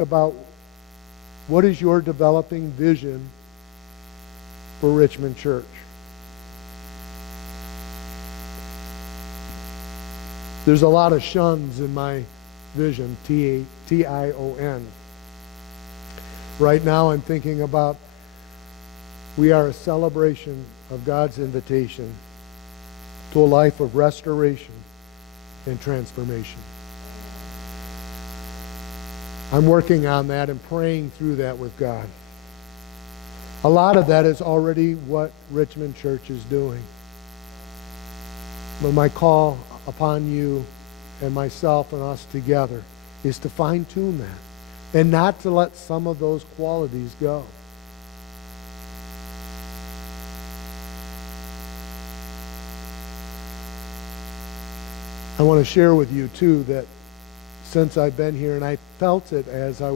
about what is your developing vision for Richmond Church. There's a lot of shuns in my vision, T-I-O-N. Right now I'm thinking about we are a celebration of God's invitation to a life of restoration and transformation. I'm working on that and praying through that with God. A lot of that is already what Richmond Church is doing. But my call upon you and myself and us together is to fine-tune that and not to let some of those qualities go. I want to share with you, too, that since I've been here, and I felt it as I